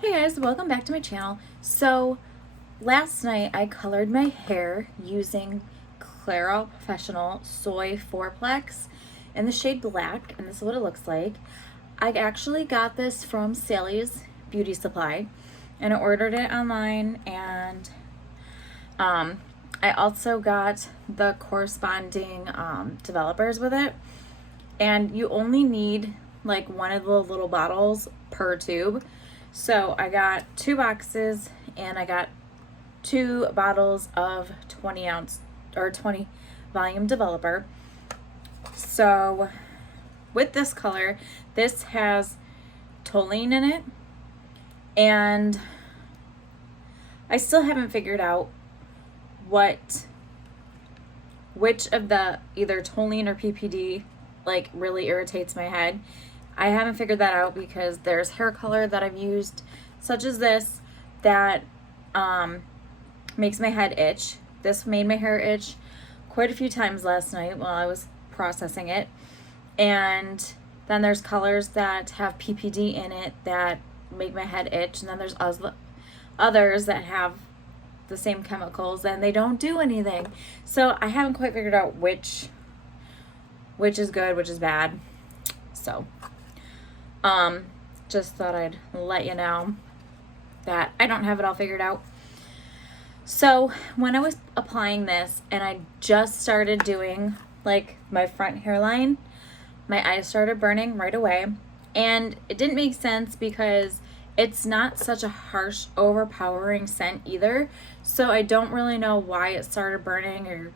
Hey guys, welcome back to my channel. So last night I colored my hair using Clairol Soy 4 Plex in the shade black, and this is what it looks like. I actually got this from Sally's Beauty Supply and I ordered it online, and I also got the corresponding developers with it, and you only need like one of the little bottles per tube. So I got 2 boxes and I got 2 bottles of 20 ounce or 20 volume developer. So with this color, this has toluene in it, and I still haven't figured out which of the either toluene or PPD like really irritates my head. I haven't figured that out because there's hair color that I've used, such as this, that makes my head itch. This made my hair itch quite a few times last night while I was processing it. And then there's colors that have PPD in it that make my head itch. And then there's others that have the same chemicals and they don't do anything. So I haven't quite figured out which is good, which is bad. So just thought I'd let you know that I don't have it all figured out. So when I was applying this and I just started doing like my front hairline, my eyes started burning right away, and it didn't make sense because it's not such a harsh, overpowering scent either. So I don't really know why it started burning or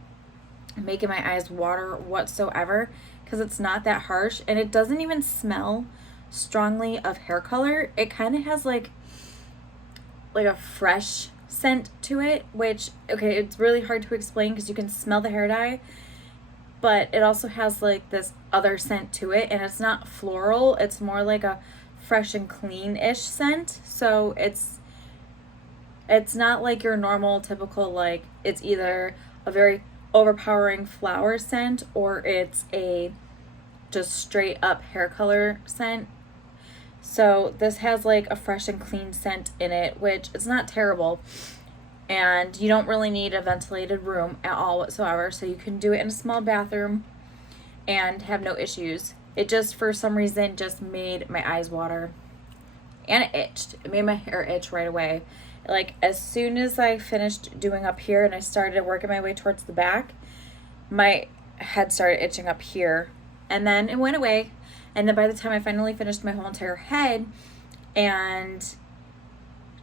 making my eyes water whatsoever, because it's not that harsh and it doesn't even smell strongly of hair color. It kind of has like a fresh scent to it, which, okay, it's really hard to explain because you can smell the hair dye, but it also has like this other scent to it, and it's not floral, it's more like a fresh and clean-ish scent. So it's not like your normal typical, like, it's either a very overpowering flower scent or it's a just straight up hair color scent. So this has like a fresh and clean scent in it, which is not terrible, and you don't really need a ventilated room at all whatsoever, so you can do it in a small bathroom and have no issues. It just, for some reason, just made my eyes water and it itched. It made my hair itch right away. Like as soon as I finished doing up here and I started working my way towards the back, my head started itching up here, and then it went away. And then by the time I finally finished my whole entire head and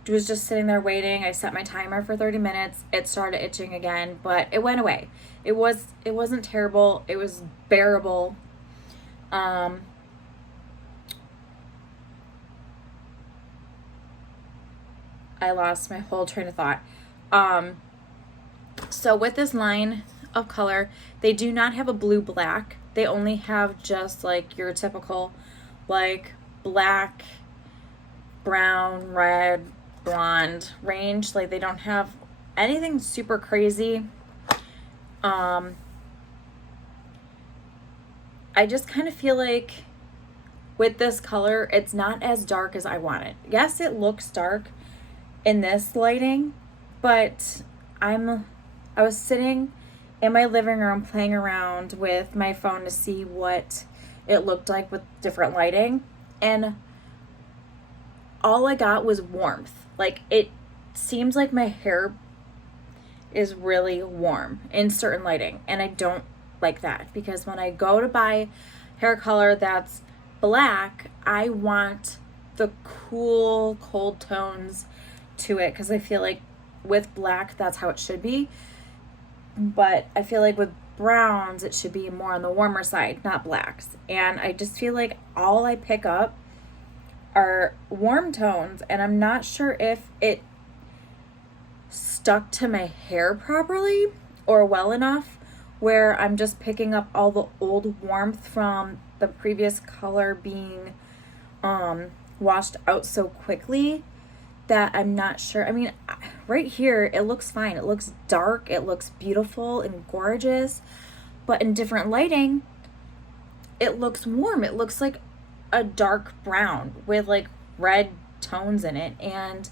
was just sitting there waiting, I set my timer for 30 minutes, it started itching again, but it went away. It wasn't terrible, it was bearable. I lost my whole train of thought. So with this line of color, they do not have a blue black. They only have just like your typical like black, brown, red, blonde range. Like they don't have anything super crazy. I just kind of feel like with this color, it's not as dark as I want it. Yes, it looks dark in this lighting, but I was sitting in my living room playing around with my phone to see what it looked like with different lighting, and all I got was warmth. Like it seems like my hair is really warm in certain lighting, and I don't like that, because when I go to buy hair color that's black, I want the cool, cold tones to it, because I feel like with black that's how it should be. But I feel like with browns it should be more on the warmer side, not blacks. And I just feel like all I pick up are warm tones, and I'm not sure if it stuck to my hair properly or well enough where I'm just picking up all the old warmth from the previous color being washed out so quickly that I'm not sure. I mean, right here it looks fine, it looks dark, it looks beautiful and gorgeous, but in different lighting it looks warm. It looks like a dark brown with like red tones in it, and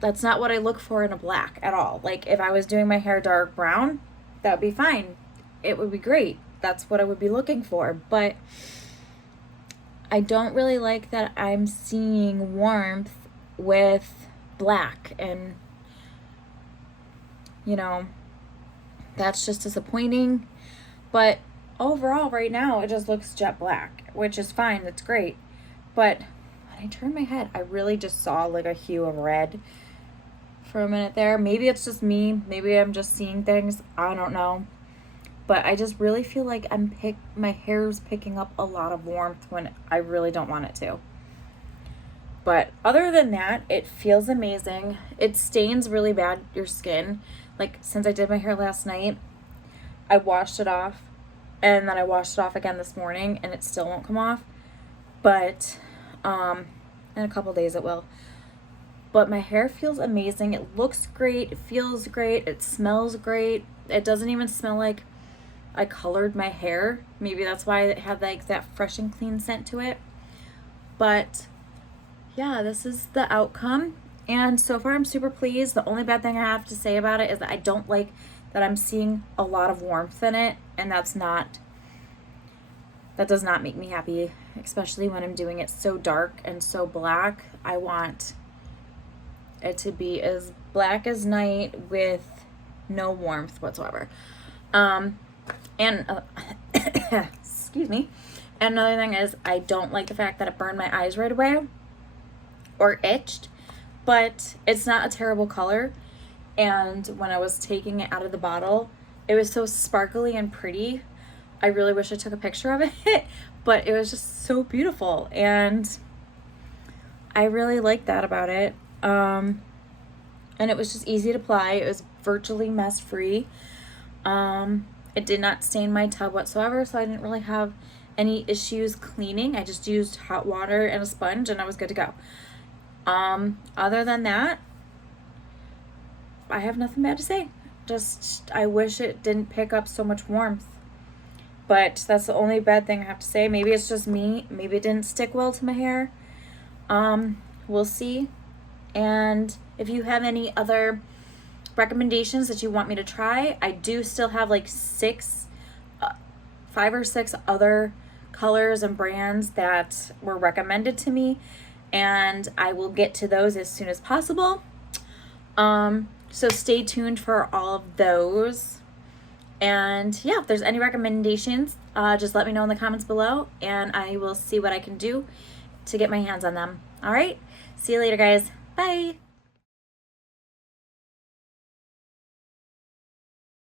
that's not what I look for in a black at all. Like if I was doing my hair dark brown, that would be fine. It would be great. That's what I would be looking for. But I don't really like that I'm seeing warmth with black, and you know, that's just disappointing. But overall right now it just looks jet black, which is fine. That's great. But when I turned my head, I really just saw like a hue of red for a minute there. Maybe it's just me. Maybe I'm just seeing things. I don't know. But I just really feel like my hair's picking up a lot of warmth when I really don't want it to. But other than that, it feels amazing. It stains really bad your skin. Like since I did my hair last night, I washed it off, and then I washed it off again this morning, and it still won't come off. But in a couple days it will. But my hair feels amazing. It looks great. It feels great. It smells great. It doesn't even smell like I colored my hair. Maybe that's why it had like that fresh and clean scent to it. But yeah, this is the outcome. And so far I'm super pleased. The only bad thing I have to say about it is that I don't like that I'm seeing a lot of warmth in it. And that does not make me happy, especially when I'm doing it so dark and so black. I want it to be as black as night with no warmth whatsoever. Excuse me. And another thing is I don't like the fact that it burned my eyes right away or itched, but it's not a terrible color. And when I was taking it out of the bottle, it was so sparkly and pretty. I really wish I took a picture of it, but it was just so beautiful, and I really like that about it. And it was just easy to apply. It was virtually mess free. It did not stain my tub whatsoever, so I didn't really have any issues cleaning. I just used hot water and a sponge, and I was good to go. Other than that, I have nothing bad to say. Just I wish it didn't pick up so much warmth. But that's the only bad thing I have to say. Maybe it's just me. Maybe it didn't stick well to my hair. We'll see. And if you have any other recommendations that you want me to try, I do still have like 5 or 6 other colors and brands that were recommended to me, and I will get to those as soon as possible. So stay tuned for all of those. And yeah, if there's any recommendations, just let me know in the comments below, and I will see what I can do to get my hands on them. All right, see you later, guys. Bye.